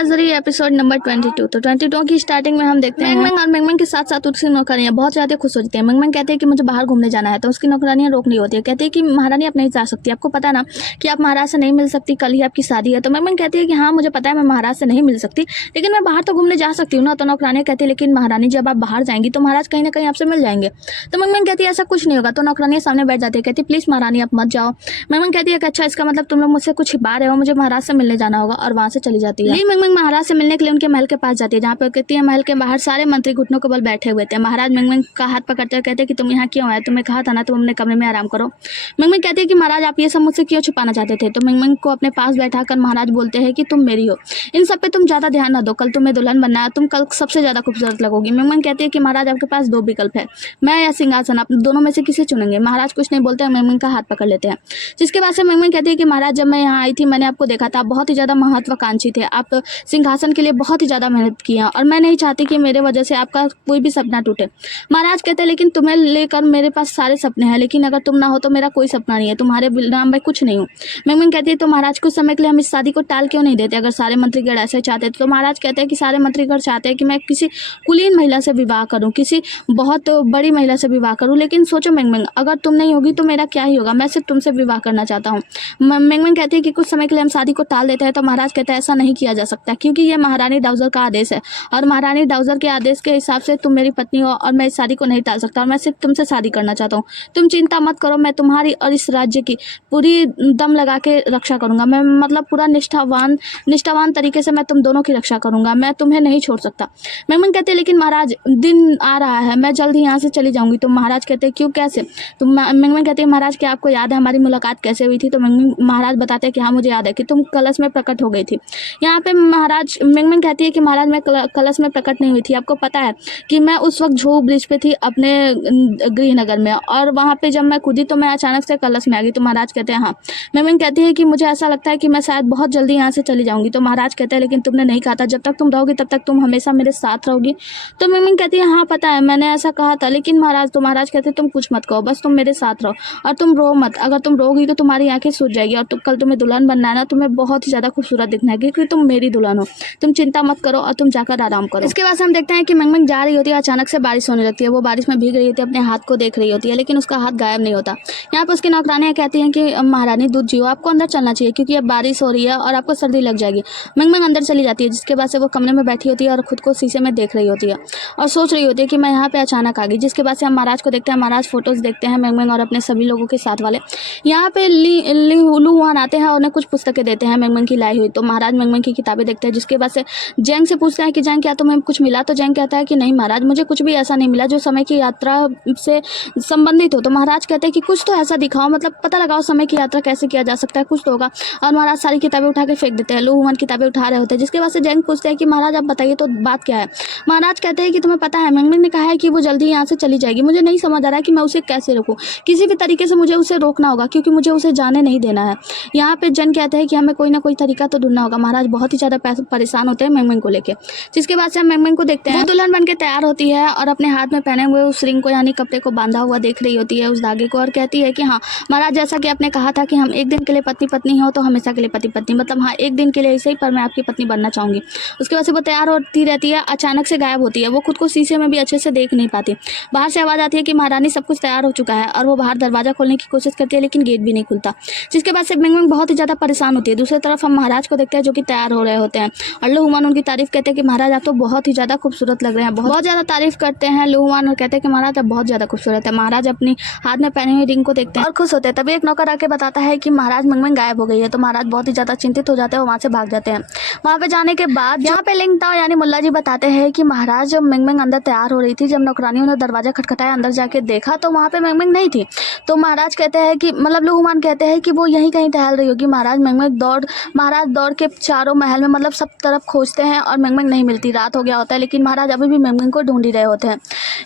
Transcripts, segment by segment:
नजरी episode number 22। तो 22 की स्टार्टिंग में हम देखते हैं मेंगमेंग और मेंगमेंग के साथ साथ उसकी नौकरानियां बहुत ज्यादा खुश होती है। मेंगमेंग कहते हैं कि मुझे बाहर घूमने जाना है, तो उसकी नौकरानियां रोक नहीं होती है, कहती है कि महारानी आप नहीं जा सकती, आपको पता ना कि आप महाराज से नहीं मिल सकती, कल ही आपकी शादी है। तो मेंगमेंग कहती है कि हाँ मुझे पता है मैं महाराज से नहीं मिल सकती, लेकिन मैं बाहर तो घूमने जा सकती हूँ ना। तो नौकरानियां कहती है लेकिन महारानी जब आप बाहर जाएंगी तो महाराज कहीं ना कहीं आपसे मिल जाएंगे। तो मेंगमेंग कहती है ऐसा कुछ नहीं होगा। तो नौकरानियां सामने बैठ जाती है, कहती है प्लीज महारानी आप मत जाओ। मेंगमेंग कहती है कि अच्छा इसका मतलब तुम लोग मुझसे कुछ छिपा रहे हो, मुझे महाराज से मिलने जाना होगा, और वहां से चली जाती है। मेंगमेंग महाराज से मिलने के लिए उनके महल के पास जाती है, जहाँ पे कहती है महल के बाहर सारे मंत्री घुटनों के बल बैठे हुए थे। महाराज मेंगमेंग का हाथ पकड़ते हुए कहते हैं कि तुम यहाँ क्यों आए, तुम्हें कहा था ना तुम अपने कमरे में आराम करो। मेंगमेंग कहती है कि महाराज आप ये सब मुझसे क्यों छुपाना चाहते थे। तो मेंगमेंग को अपने पास बैठाकर महाराज बोलते हैं कि तुम मेरी हो, इन सब पे तुम ज्यादा ध्यान न दो, कल तुम्हें दुल्हन बनना है, तुम कल सबसे ज्यादा खूबसूरत लगोगी। मेंगमेंग कहती है कि महाराज आपके पास दो विकल्प है, मैं या सिंहासन, आप दोनों में से किसे चुनेंगे। महाराज कुछ नहीं बोलते हैं, मेंगमेंग का हाथ पकड़ लेते हैं। जिसके बाद से मेंगमेंग कहती है कि महाराज जब मैं यहाँ आई थी मैंने आपको देखा था, आप बहुत ही ज्यादा महत्वाकांक्षी थे, आप सिंहासन के लिए बहुत ही ज्यादा मेहनत की है, और मैं नहीं चाहती कि मेरे वजह से आपका कोई भी सपना टूटे। महाराज कहते हैं लेकिन तुम्हें लेकर मेरे पास सारे सपने हैं, लेकिन अगर तुम ना हो तो मेरा कोई सपना नहीं है, तुम्हारे बिना मैं कुछ नहीं हूँ। मेंगमेंग कहती है तो महाराज कुछ समय के लिए हम इस शादी को टाल क्यों नहीं देते, अगर सारे मंत्रीगण ऐसे चाहते थे। तो महाराज कहते हैं कि सारे मंत्रीगण चाहते हैं कि मैं किसी कुलीन महिला से विवाह करूं, किसी बहुत बड़ी महिला से विवाह करूं, लेकिन सोचो मेंगमेंग अगर तुम नहीं होगी तो मेरा क्या ही होगा, मैं सिर्फ तुमसे विवाह करना चाहता हूँ। मेंगमेंग कहती है कि कुछ समय के लिए हम शादी को टाल देते हैं। तो महाराज कहते हैं ऐसा नहीं किया जा सकता, क्योंकि ये महारानी डाउजर का आदेश है, और महारानी डाउजर के आदेश के हिसाब से तुम मेरी पत्नी हो, और मैं इस शादी को नहीं टाल सकता, और मैं सिर्फ तुमसे शादी करना चाहता हूँ। तुम चिंता मत करो, मैं तुम्हारी और इस राज्य की पूरी दम लगा के रक्षा करूंगा, मैं मतलब पूरा निष्ठावान तरीके से मैं तुम दोनों की रक्षा करूंगा, मैं तुम्हें नहीं छोड़ सकता। मेंगमेंग कहते हैं लेकिन महाराज दिन आ रहा है, मैं जल्द ही यहाँ से चली जाऊंगी। तो महाराज कहते हैं क्यों, कैसे। तो मेंगमेंग कहती है महाराज क्या आपको याद है हमारी मुलाकात कैसे हुई थी। तो महाराज बताते हैं कि हाँ मुझे याद है कि तुम कलश में प्रकट हो गई थी। यहाँ पे मेंगमेंग कहती है कि महाराज मैं कलश में प्रकट नहीं हुई थी, आपको पता है कि मैं उस वक्त झोग ब्रिज पे थी अपने गृहनगर में, और वहाँ पे जब मैं कूदी तो मैं अचानक से कलश में आ गई। तो महाराज कहते हैं हाँ। मेंगमेंग कहती है कि मुझे ऐसा लगता है कि मैं शायद बहुत जल्दी यहाँ से चली जाऊंगी। तो महाराज कहते हैं लेकिन तुमने नहीं कहा था जब तक तुम रहोगी तब तक तुम हमेशा मेरे साथ रहोगी। तो मेंगमेंग कहती है हाँ पता है मैंने ऐसा कहा था, लेकिन महाराज। तो महाराज कहते हैं तुम कुछ मत कहो, बस तुम मेरे साथ रहो, और तुम रो मत, अगर तुम रोगी तो तुम्हारी आंखें सूज जाएगी, और कल तुम्हें दुल्हन बनना है ना, तुम्हें बहुत ही ज्यादा खूबसूरत दिखना है, क्योंकि तुम मेरी दुल्हन हो, तुम चिंता मत करो और तुम जाकर आराम करो। इसके बाद हम देखते हैं कि मेंगमेंग जा रही होती है, अचानक से बारिश होने लगती है, वो बारिश में भीग रही होती है, अपने हाथ को देख रही होती है, लेकिन उसका हाथ गायब नहीं होता। यहाँ पर उसकी नौकरानियां कहती हैं कि महारानी दूध जियो, आपको अंदर चलना चाहिए क्योंकि अब बारिश हो रही है और आपको सर्दी लग जाएगी। मेंगमेंग अंदर चली जाती है, जिसके बाद से वो कमरे में बैठी होती है और खुद को शीशे में देख रही होती है, और सोच रही होती है कि मैं यहाँ पे अचानक आ गई। जिसके बाद से हम महाराज को देखते हैं, महाराज फोटोज देखते हैं मेंगमेंग और अपने सभी लोगों के साथ वाले। यहाँ पे लू हुआन आते हैं और उन्हें कुछ पुस्तकें देते हैं मेंगमेंग की लाई हुई। तो महाराज मेंगमेंग की किताबें देखते हैं, जिसके बाद से जैंग से पूछते हैं कि जैंग क्या तुम्हें कुछ मिला। तो जैंग कहता है कि नहीं महाराज मुझे कुछ भी ऐसा नहीं मिला जो समय की यात्रा से संबंधित हो। तो महाराज कहते हैं कि कुछ तो ऐसा दिखाओ, मतलब पता लगाओ समय की यात्रा कैसे किया जा सकता है, कुछ तो होगा। और महाराज सारी किताबें उठा के फेंक देते हैं, लू हुआन किताबें उठा रहे होते हैं। जिसके बाद से जैंग पूछते हैं कि महाराज आप बताइए तो बात क्या है। महाराज कहते हैं कि तुम्हें पता है मेंगमेंग ने कहा है कि वो जल्दी यहाँ से चली जाएगी, मुझे नहीं समझ आ रहा है कि मैं उसे कैसे रोकूं, किसी भी तरीके से मुझे उसे रोकना होगा क्योंकि मुझे उसे जाने नहीं देना है। यहाँ पे जैंग कहते हैं कि हमें कोई ना कोई तरीका तो ढूंढना होगा। महाराज बहुत ही ज्यादा परेशान होते हैं मेंगमेंग को लेकर। जिसके बाद से हम मेंगमेंग को देखते हैं, वो दुल्हन बन के तैयार होती है और अपने हाथ में पहने हुए उस रिंग को यानी कपड़े को बांधा हुआ देख रही होती है, उस धागे को, और कहती है कि हाँ महाराज जैसा कि आपने कहा था कि हम एक दिन के लिए पति पत्नी हो तो हमेशा के लिए पति पत्नी, मतलब हाँ एक दिन के लिए ऐसे ही, पर मैं आपकी पत्नी बनना चाहूंगी। उसके बाद से वो तैयार होती रहती है, अचानक से गायब होती है, वो खुद को शीशे में भी अच्छे से देख नहीं पाती। बाहर से आवाज आती है कि महारानी सब कुछ तैयार हो चुका है, और वो बाहर दरवाजा खोलने की कोशिश करती है लेकिन गेट भी नहीं खुलता। जिसके बाद से मेंगमेंग बहुत ही ज्यादा परेशान होती है। दूसरी तरफ हम महाराज को देखते हैं जो कि तैयार हो रहे होते हैं, और लू हुआन उनकी तारीफ कहते हैं कि महाराज आप तो बहुत ही ज्यादा खूबसूरत लग रहे हैं, बहुत ज्यादा तारीफ करते हैं लू हुआन, और कहते हैं कि महाराज आप बहुत ज्यादा खूबसूरत है। महाराज अपनी हाथ में पहने हुए रिंग को देखते हैं और खुश होते हैं। तभी एक नौकर आके बताता है कि महाराज मेंगमेंग गायब हो गई है। तो महाराज बहुत ही ज्यादा चिंतित हो जाते हैं, वहां से भाग जाते हैं। वहां पे जाने के बाद यहाँ पे लिंगताओ यानी मुल्ला जी बताते हैं कि महाराज जब मेंगमेंग अंदर तैयार हो रही थी, जब नौकरानियों ने दरवाजा खटखटाया, अंदर जाके देखा तो वहां पे मेंगमेंग नहीं थी। तो महाराज कहते हैं कि मतलब लू हुआन कहते हैं कि वो यहीं कहीं टहल रही होगी। महाराज दौड़ के चारों महल में मतलब सब तरफ खोजते हैं और मेंगमेंग नहीं मिलती। रात हो गया होता है लेकिन महाराज अभी भी मेंगमेंग को ढूंढ ही रहे होते हैं।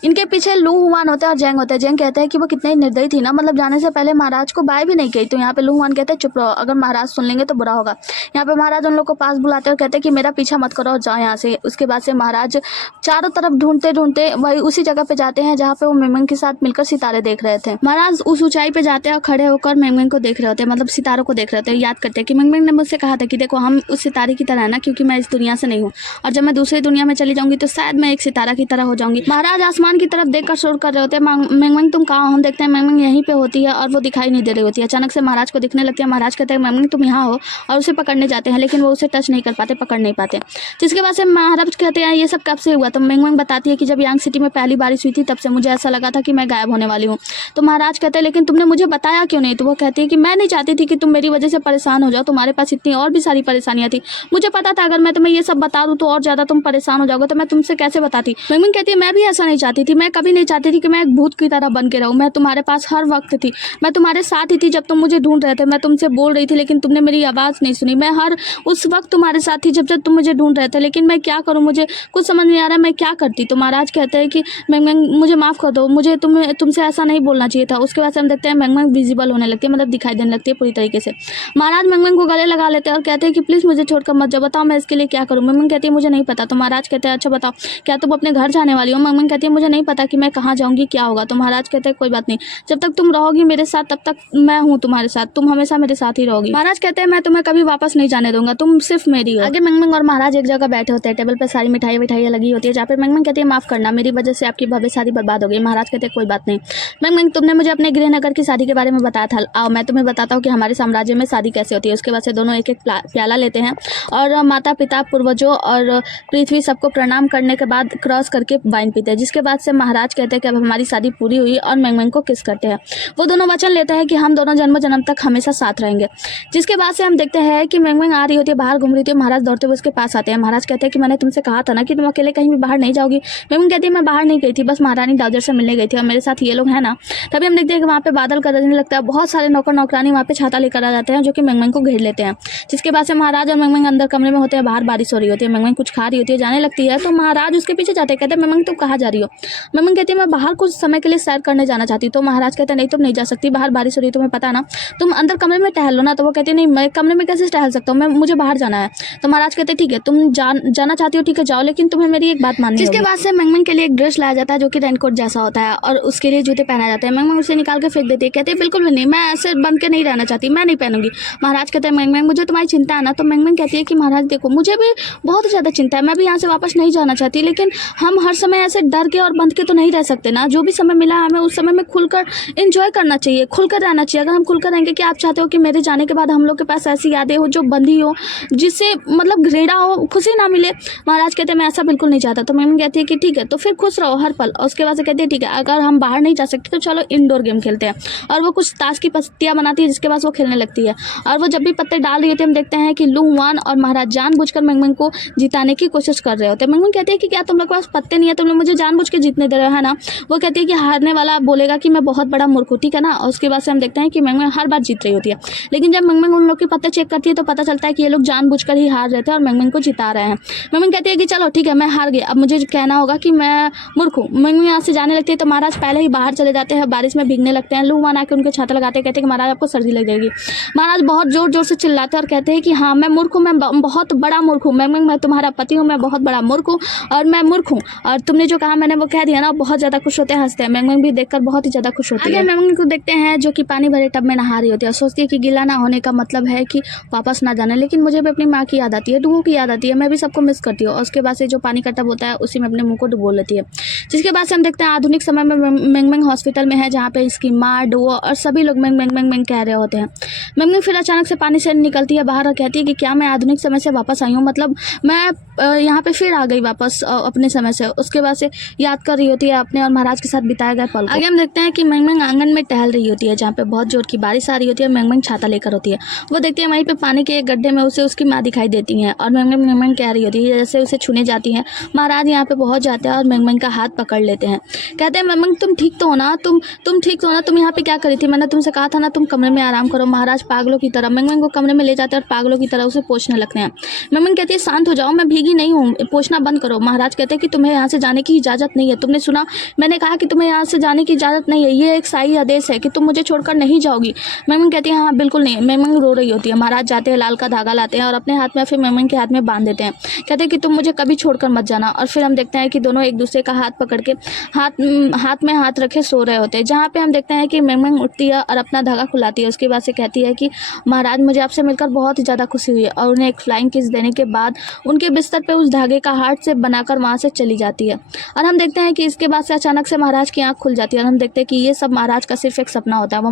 इनके पीछे लू हुआन होते हैं और जैंग होते हैं। जैंग कहते हैं कि वो कितनी निर्दयी थी ना, मतलब जाने से पहले महाराज को बाय भी नहीं कही। तो यहाँ पे लू हुआन कहते हैं चुप रहो, अगर महाराज सुन लेंगे तो बुरा होगा। यहाँ पे महाराज उन लोग को पास बुलाते और कहते हैं कि मेरा पीछा मत करो, जाओ यहाँ से। उसके बाद से महाराज चारों तरफ ढूंढते ढूंढते वही उसी जगह पे जाते हैं जहाँ पे वो मेंगमेंग के साथ मिलकर सितारे देख रहे थे। महाराज उस ऊंचाई पे जाते हैं और खड़े होकर मेंगमेंग को देख रहे होते हैं, मतलब सितारों को देख रहे होते हैं। याद करते हैं कि मेंगमेंग ने मुझसे कहा था कि देखो हम उस सितारे की तरह है ना, क्योंकि मैं इस दुनिया से नहीं हूँ, और जब मैं दूसरी दुनिया में चली जाऊंगी तो शायद मैं एक सितारा की तरह हो जाऊंगी। महाराज आसमान की तरफ देखकर शोर कर रहे होते हैं, मैंगमैंग तुम कहाँ हो? हम देखते हैं मैंगमैंग यहीं पे होती है और वो दिखाई नहीं दे रही होती है। अचानक से महाराज को दिखने लगती है। महाराज कहते हैं मैंगमैंग तुम यहाँ हो, और उसे पकड़ने जाते हैं, लेकिन वो उसे टच नहीं कर पाते, पकड़ नहीं पाते। जिसके बाद से महाराज कहते हैं ये सब कब से हुआ? तो मैंगमैंग बताती है कि जब यांग सिटी में पहली बारिश हुई थी तब से मुझे ऐसा लगा था कि मैं गायब होने वाली हूँ। तो महाराज कहते हैं लेकिन तुमने मुझे बताया क्यों नहीं? तो वो कहती है कि मैं नहीं चाहती थी कि तुम मेरी वजह से परेशान हो जाओ, तुम्हारे पास इतनी और भी सारी परेशानियां थी। मुझे पता था अगर मैं तुम्हें ये सब बता दूं तो और ज्यादा तुम परेशान हो जाओगे, तो मैं तुमसे कैसे बताती। मैंगमैंग कहती है मैं भी ऐसा नहीं चाहती थी, मैं कभी नहीं चाहती थी कि मैं एक भूत की तरह बन के रहूं। मैं तुम्हारे पास हर वक्त थी, मैं तुम्हारे साथ ही थी जब तुम मुझे ढूंढ रहे थे। मैं तुमसे बोल रही थी लेकिन तुमने मेरी आवाज़ नहीं सुनी। मैं हर उस वक्त तुम्हारे साथ थी जब जब तुम मुझे ढूंढ रहे थे, लेकिन मैं क्या करूँ, मुझे कुछ समझ नहीं आ रहा मैं क्या करती। तो महाराज कहते हैं कि मैंगमैंग मुझे माफ़ कर दो, मुझे तुमसे ऐसा नहीं बोलना चाहिए था। उसके बाद से हम देखते हैं मैंगमैंग विजिबल होने लगती है, मतलब दिखाई देने लगती है पूरी तरीके से। महाराज मैंगमैंग को गले लगा लेते हैं और कहते हैं कि प्लीज़ मुझे छोड़कर मत जाओ, बताओ मैं इसके लिए क्या करूँ। मैंगमैंग कहती है मुझे नहीं पता। तो महाराज कहते हैं अच्छा बताओ क्या तुम अपने घर जाने वाली हो? मैंगमैंग कहती है मुझे नहीं पता कि मैं कहाँ जाऊँगी, क्या होगा। तो महाराज कहते हैं कोई बात नहीं, जब तक तुम रहोगी मेरे साथ तब तक मैं हूँ तुम्हारे साथ, तुम हमेशा मेरे साथ ही रहोगी। महाराज कहते हैं मैं तुम्हें कभी वापस नहीं जाने दूंगा, तुम सिर्फ मेरी हो। आगे मैंगमैंग और महाराज एक जगह बैठे होते हैं, टेबल पर सारी मिठाइयाँ लगी होती है, जहाँ पे मैंगमैंग कहती है माफ करना, मेरी वजह से आपकी भव्य शादी बर्बाद हो गई। महाराज कहते हैं कोई बात नहीं। मैंगमैंग तुमने मुझे अपने गृहनगर की शादी के बारे में बताया था, आओ मैं तुम्हें बताता हूँ कि हमारे साम्राज्य में शादी कैसे होती है। उसके बाद से दोनों एक एक प्याला लेते हैं और माता पिता पूर्वजों और पृथ्वी सबको प्रणाम करने के बाद क्रॉस करके वाइन पीते हैं। जिसके बाद से महाराज कहते हैं कि अब हमारी शादी पूरी हुई और मैंगमैंग को किस करते हैं। वो दोनों वचन लेते हैं कि हम दोनों जन्म जन्म तक हमेशा साथ रहेंगे। जिसके बाद से हम देखते हैं कि मैंगमैंग आ रही होती है, बाहर घूम रही होती है। महाराज दौड़ते हुए उसके पास आते हैं। महाराज कहते हैं कि मैंने तुमसे कहा था ना कि तुम अकेले कहीं भी बाहर नहीं जाओगी। मैंगमैंग कहती है मैं बाहर नहीं गई थी, बस महारानी दाऊजर से मिलने गई थी और मेरे साथ ये लोग हैं ना। तभी हम देखते हैं कि वहाँ पे बादल गरजने लगता है, बहुत सारे नौकर नौकरानी वहाँ पे छाता लेकर आ जाते हैं जो कि मैंगमैंग को घेर लेते हैं। जिसके बाद से महाराज और मैंगमैंग अंदर कमरे में होते हैं, बाहर बारिश हो रही होती है। मैंगमैंग कुछ खा रही होती है, जाने लगती है तो महाराज उसके पीछे जाते हैं, कहते हैं मैंगमैंग तुम कहाँ जा रही हो? मैंगमैंग कहती है मैं बाहर कुछ समय के लिए सैर करने जाना चाहती। तो महाराज कहते हैं नहीं तुम नहीं जा सकती, बाहर बारिश हो रही है, तुम्हें पता ना, तुम अंदर कमरे में टहल लो ना। तो वो कहती है नहीं मैं कमरे में कैसे टहल सकता हूँ, मैं मुझे बाहर जाना है। तो महाराज कहते हैं ठीक है तुम जाना चाहती हो, ठीक है जाओ, लेकिन तुम्हें मेरी एक बात माननी होगी। जिसके बाद से मैंगमैंग के लिए एक ड्रेस लाया जाता है जो कि रेनकोट जैसा होता है और उसके लिए जूते पहनाए जाते हैं। मैंगमैंग उसे निकाल के फेंक देती है, कहते हैं बिल्कुल भी नहीं, मैं ऐसे बन के नहीं रहना चाहती, मैं नहीं पहनूंगी। महाराज कहते हैं मैंगमैंग मुझे तुम्हारी चिंता है ना। तो मैंगमैंग कहती है कि महाराज देखो मुझे भी बहुत ज़्यादा चिंता है, मैं भी यहाँ से वापस नहीं जाना चाहती, लेकिन हम हर समय ऐसे डर के और बंध के तो नहीं रह सकते ना। जो भी समय मिला हमें उस समय में खुलकर एंजॉय करना चाहिए, खुलकर रहना चाहिए। अगर हम खुलकर रहेंगे, क्या आप चाहते हो कि मेरे जाने के बाद हम लोग के पास ऐसी यादें हो जो बंधी हो, जिससे मतलब घृणा हो, खुशी ना मिले? महाराज कहते हैं मैं ऐसा बिल्कुल नहीं चाहता। तो मैंगमैंग कहती है कि ठीक है तो फिर खुश रहो हर पल। और उसके बाद से कहती है ठीक है अगर हम बाहर नहीं जा सकते तो चलो इंडोर गेम खेलते हैं। और वो कुछ ताश की पत्तियां बनाती है, जिसके बाद वो खेलने लगती है। और वो जब भी पत्ते डाल रही होती है हम देखते हैं कि लू वान और महाराज जानबूझकर मैंगमैंग को जिताने की कोशिश कर रहे होते हैं। मैंगमैंग कहते हैं कि क्या तुम लोग के पास पत्ते नहीं है, तुम लोग मुझे जानबूझ के जीतने दे रहे हो है ना। वो कहती है कि हारने वाला बोलेगा कि मैं बहुत बड़ा मूर्ख हूँ, ठीक है ना। और उसके बाद से हम देखते हैं कि मैंगमैंग हर बार जीत रही होती है, लेकिन जब मैंगमैंग उन लोग के पत्ते चेक करती है तो पता चलता है कि ये लोग जानबूझकर ही हार रहे थे और मैंगमैंग को जिता रहे हैं। मैंगमैंग कहती है कि चलो ठीक है मैं हार गई, अब मुझे कहना होगा कि मैं मूर्ख हूँ। मैंगमैंग यहाँ से जाने लगती है तो महाराज पहले ही बाहर चले जाते हैं, बारिश में भीगने लगते हैं। लू वान आके उनके छाता लगाते हैं, कहते हैं कि महाराज आपको सर्दी लग जाएगी। महाराज बहुत जोर जोर से चिल्लाते हैं और कहते हैं कि हाँ मैं मूर्ख हूँ, मैं बहुत बड़ा मूर्ख हूँ। मैंगमैंग मैं तुम्हारा पति हूँ, मैं बहुत बड़ा मूर्ख हूँ और मैं मूर्ख हूँ, और तुमने जो कहा मैंने वो कह दिया ना। बहुत ज़्यादा खुश होते हैं, हंसते हैं। मैंगमैंग भी देखकर बहुत ही ज़्यादा खुश होती है। मैंगमैंग को देखते हैं जो कि पानी भरे टब में नहा रही होती है, सोचती है कि गीला ना होने का मतलब है कि वापस ना जाना, लेकिन मुझे भी अपनी माँ की याद आती है, डुगू की याद आती है, मैं भी सबको मिस करती हूँ। और उसके बाद से जो पानी का टब होता है उसी में अपने मुँह को डुबो लेती है। जिसके बाद से हम देखते हैं आधुनिक समय में मैंगमैंग हॉस्पिटल में है, जहाँ पे इसकी माँ डुओ और सभी लोग मैंगमैंग कह रहे होते हैं। मैंगमैंग फिर अचानक से पानी से निकलती है बाहर और कहती है कि क्या मैं आधुनिक समय से वापस आई हूँ, मतलब मैं यहाँ पे फिर आ गई वापस अपने समय से। उसके बाद से याद कर रही होती है अपने और महाराज के साथ बिताए गए पल को। आगे हम देखते हैं कि मैंगमैंग आंगन में टहल रही होती है, जहाँ पे बहुत जोर की बारिश आ रही होती है। मैंगमैंग छाता लेकर होती है, वो देखती है वहीं पे पानी के एक गड्ढे में उसे उसकी माँ दिखाई देती है और मैंगमैंग कह रही होती है, जैसे उसे छूने जाती है। महाराज यहाँ पे पहुँच जाते हैं और मैंगमैंग का हाथ पकड़ लेते हैं, कहते हैं मैंगमैंग तुम ठीक तो हो ना, तुम ठीक तो हो ना, तुम यहाँ पे क्या करी थी? मैंने तुमसे कहा था ना तुम कमरे में आराम करो। महाराज पागलों की तरह मैंगमैंग को कमरे में ले जाते हैं और पागलों की तरह उसे पोंछने लगते हैं। मैंगमैंग कहती है शांत हो जाओ, मैं भीगी नहीं हूँ, पोंछना बंद करो। महाराज कहते हैं कि तुम्हें यहाँ से जाने की इजाज़त नहीं है, तुमने सुना मैंने कहा कि तुम्हें यहाँ से जाने की इजाज़त नहीं है, ये एक शाही आदेश है कि तुम मुझे छोड़कर नहीं जाओगी। मैंगमैंग कहती है हाँ बिल्कुल नहीं। मैंगमैंग रो रही होती है। महाराज जाते हैं, लाल का धागा लाते हैं और अपने हाथ में फिर मैंगमैंग के हाथ में बांध देते हैं, कहते हैं कि तुम मुझे कभी छोड़कर मत जाना। और फिर हम देखते हैं कि दोनों एक दूसरे का हाथ पकड़ के हाथ में हाथ रखे सो रहे होते हैं, जहाँ पे हम देखते हैं कि मैंगमैंग उठती है और अपना धागा खुलाती है। उसके बाद से कहती है कि महाराज मुझे आपसे मिलकर बहुत ही ज़्यादा खुशी हुई है, और उन्हें एक फ्लाइंग किस देने के बाद उनके बिस्तर पे उस धागे का हार्ट से बनाकर वहाँ से चली जाती है। और हम देखते हैं कि इसके बाद से अचानक से महाराज की आँख खुल जाती है और हम देखते हैं कि ये सब महाराज का सिर्फ एक सपना होता है। वो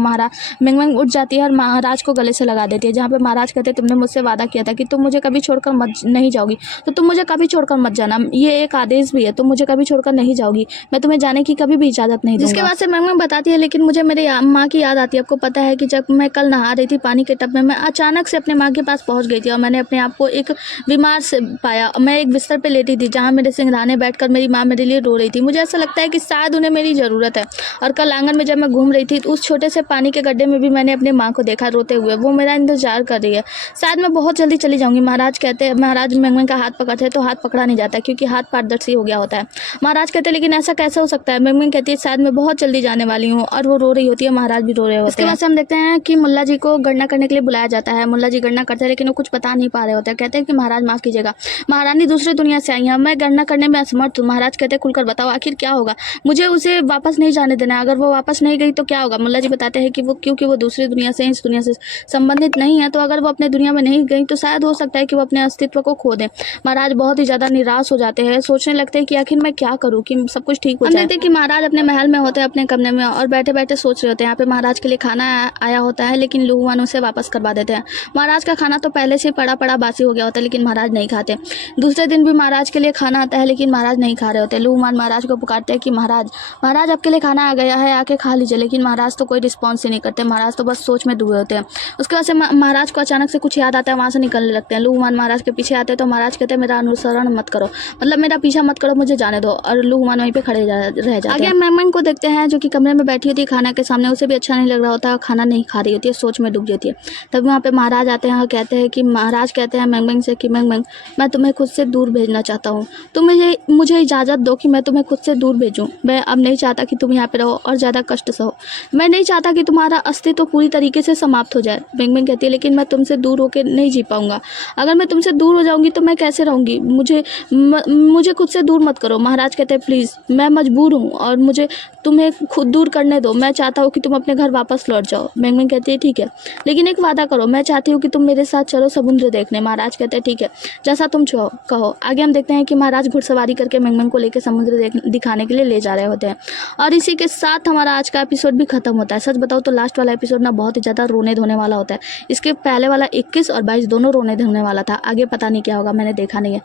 मिंग उठ जाती है और महाराज को गले से लगा देती है, जहाँ पे महाराज कहते हैं तुमने मुझसे वादा किया था कि तुम मुझे कभी छोड़कर नहीं जाओगी, तो तुम मुझे कभी छोड़कर मत जाना, ये एक आदेश भी है, तुम मुझे कभी छोड़कर नहीं जाओगी, मैं तुम्हें जाने की कभी भी इजाज़त नहीं दूंगा। जिसके बाद से मिंग बताती है लेकिन मुझे मेरी माँ की याद आती है। आपको पता है कि जब मैं कल नहा रही थी पानी के टब में, मैं अचानक से अपने माँ के पास पहुँच गई थी और मैंने अपने आप को एक बीमार से पाया। मैं एक बिस्तर पर लेटी थी जहाँ मेरे सिंघराने बैठकर मेरी माँ मेरे लिए रो रही थी। मुझे ऐसा लगता है कि शायद उन्हें मेरी ज़रूरत है। और कल आंगन में जब मैं घूम रही थी तो उस छोटे से पानी के गड्ढे में भी मैंने अपनी माँ को देखा रोते हुए, वो मेरा इंतजार कर रही है। शायद मैं बहुत जल्दी चली जाऊंगी। महाराज मिंग का हाथ पकड़ते हैं तो हाथ पकड़ा नहीं जाता क्योंकि हाथ पारदर्शी हो गया होता है। महाराज कहते हैं लेकिन ऐसा कैसे हो सकता है। मिंग कहती है शायद मैं बहुत जल्दी जाने वाली हूँ, और वो रो रही होती है, महाराज भी रो रहे होते हैं। इसके बाद से हम देखते हैं कि मुल्ला जी को गणना करने के लिए बुलाया जाता है। मुल्ला जी गणना करते हैं लेकिन वो कुछ बता नहीं पा रहे होते हैं। कहते हैं कि महाराज माफ़ कीजिएगा, महारानी दूसरी दुनिया से आई है, मैं गणना करने में असमर्थ हूँ। महाराज कहते हैं खुलकर बताओ आखिर क्या होगा, मुझे उसे वापस नहीं जाने देना, अगर वो वापस नहीं गई तो क्या होगा। मुल्ला जी बताते हैं कि वो क्योंकि वो दूसरी दुनिया से इस दुनिया से संबंधित नहीं है, तो अगर वो अपने दुनिया में नहीं गई तो शायद हो सकता है कि वो अपने अस्तित्व को खो दें। महाराज बहुत ही ज़्यादा निराश हो जाते हैं, सोचने लगते हैं कि आखिर मैं क्या करूँ कि सब कुछ ठीक हो जाए। देखते हैं कि महाराज अपने महल में होते हैं, अपने कमरे में, और बैठे बैठे सोच रहे होते हैं। यहाँ पे महाराज के लिए खाना आया होता है लेकिन लूहुआन उसे वापस करवा देते हैं। महाराज का खाना तो पहले से पड़ा बासी हो गया होता है लेकिन महाराज नहीं खाते। दूसरे दिन भी महाराज के लिए खाना आता है लेकिन महाराज नहीं खा रहे होते। लूहुआन महाराज को पुकारते हैं कि महाराज आपके लिए खाना आ गया है, आके खा लीजिए। लेकिन महाराज तो कोई रिस्पॉन्स ही नहीं करते, महाराज तो बस सोच में डूबे होते हैं। उसके बाद से महाराज को अचानक से कुछ याद आता है, वहाँ से निकलने लगते हैं। लूहुआन महाराज के पीछे आते हैं तो महाराज कहते हैं मेरा अनुसरण मत करो, मतलब मेरा पीछा मत करो, मुझे जाने दो। और लूहुआन वहीं पे खड़े रह जाते हैं। आगे मिंग को देखते हैं जो कि कमरे में बैठी होती है खाना के सामने, उसे भी अच्छा नहीं लग रहा होता, खाना नहीं खा रही होती है, सोच में डूब जाती है। तब वहाँ पे महाराज आते हैं और कहते हैं कि महाराज कहते हैं मिंग से कि मिंग मैं तुम्हें खुद से दूर भेजना चाहता हूँ, तुम मुझे इजाज़त दो कि मैं तुम्हें खुद से दूर भेजूँ। मैं अब नहीं चाहता कि तुम यहाँ पे रहो और ज़्यादा कष्ट सहो, मैं नहीं चाहता कि तुम्हारा अस्तित्व पूरी तरीके से समाप्त हो जाए। मिंग कहती है लेकिन मैं तुमसे दूर होकर नहीं जी पाऊँगा, अगर मैं तुमसे दूर हो जाऊँगी तो मैं कैसे रहूँगी, मुझे खुद से दूर मत करो। महाराज कहते हैं प्लीज़ मैं मजबूर हूँ और मुझे तुम्हें खुद दूर करने दो, मैं चाहता हूँ कि तुम अपने घर वापस लौट जाओ। मिंग कहती है ठीक है लेकिन एक वादा करो, मैं चाहती हूँ कि तुम मेरे साथ चलो समुद्र देखने। महाराज कहते हैं ठीक है जैसा तुम कहो। आगे हम देखते हैं कि महाराज घुड़सवारी करके मिंग को लेकर समुद्र दिखाने के लिए ले जा रहे होते हैं। और इसी के साथ हमारा आज का एपिसोड भी खत्म होता है। सच बताओ तो लास्ट वाला एपिसोड ना बहुत ही ज़्यादा रोने धोने वाला होता है। इसके पहले वाला 21 और 22 दोनों रोने धोने वाला था, आगे पता नहीं क्या होगा, मैंने देखा नहीं है।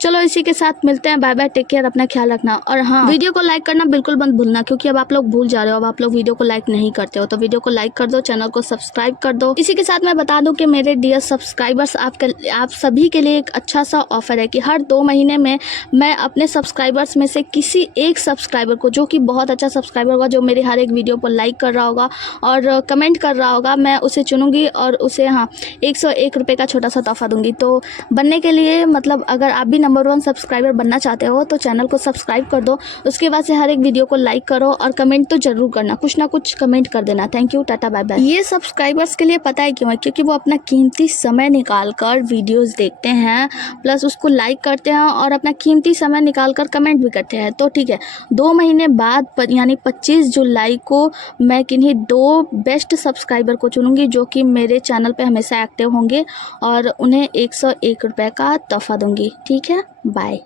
चलो इसी के साथ मिलते हैं, बाय बाय, टेक केयर, अपना ख्याल रखना। और हाँ, वीडियो को लाइक करना बिल्कुल मत भूलना क्योंकि अब आप लोग भूल जा रहे हो, अब आप लोग वीडियो को लाइक नहीं करते हो, तो वीडियो को लाइक कर दो, चैनल को सब्सक्राइब कर दो। इसी के साथ मैं बता दूं कि मेरे डियर सब्सक्राइबर्स आप सभी के लिए एक अच्छा सा ऑफर है कि हर 2 महीने में मैं अपने सब्सक्राइबर्स में से किसी एक सब्सक्राइबर को, जो कि बहुत अच्छा सब्सक्राइबर होगा, जो मेरे हर एक वीडियो पर लाइक कर रहा होगा और कमेंट कर रहा होगा, मैं उसे चुनूंगी और उसे 101 रुपये का छोटा सा तोहफा दूंगी। तो बनने के लिए, मतलब अगर आप भी नंबर 1 सब्सक्राइबर बनना चाहते हो तो चैनल को सब्सक्राइब कर दो, उसके बाद से हर एक वीडियो को लाइक करो और कमेंट तो जरूर करना, कुछ ना कुछ कमेंट कर देना। Thank you, tata, bye bye. ये सब्सक्राइबर्स के लिए पता है क्यों है, क्योंकि वो अपना कीमती समय निकाल कर वीडियोस देखते हैं, प्लस उसको लाइक करते हैं और अपना कीमती समय निकाल कर कमेंट भी करते हैं। तो ठीक है, 2 महीने बाद यानी 25 जुलाई को मैं किन्हीं 2 बेस्ट सब्सक्राइबर को चुनूंगी जो कि मेरे चैनल पे हमेशा एक्टिव होंगे और उन्हें 101 रुपये का तोहफा दूंगी। ठीक है, बाय।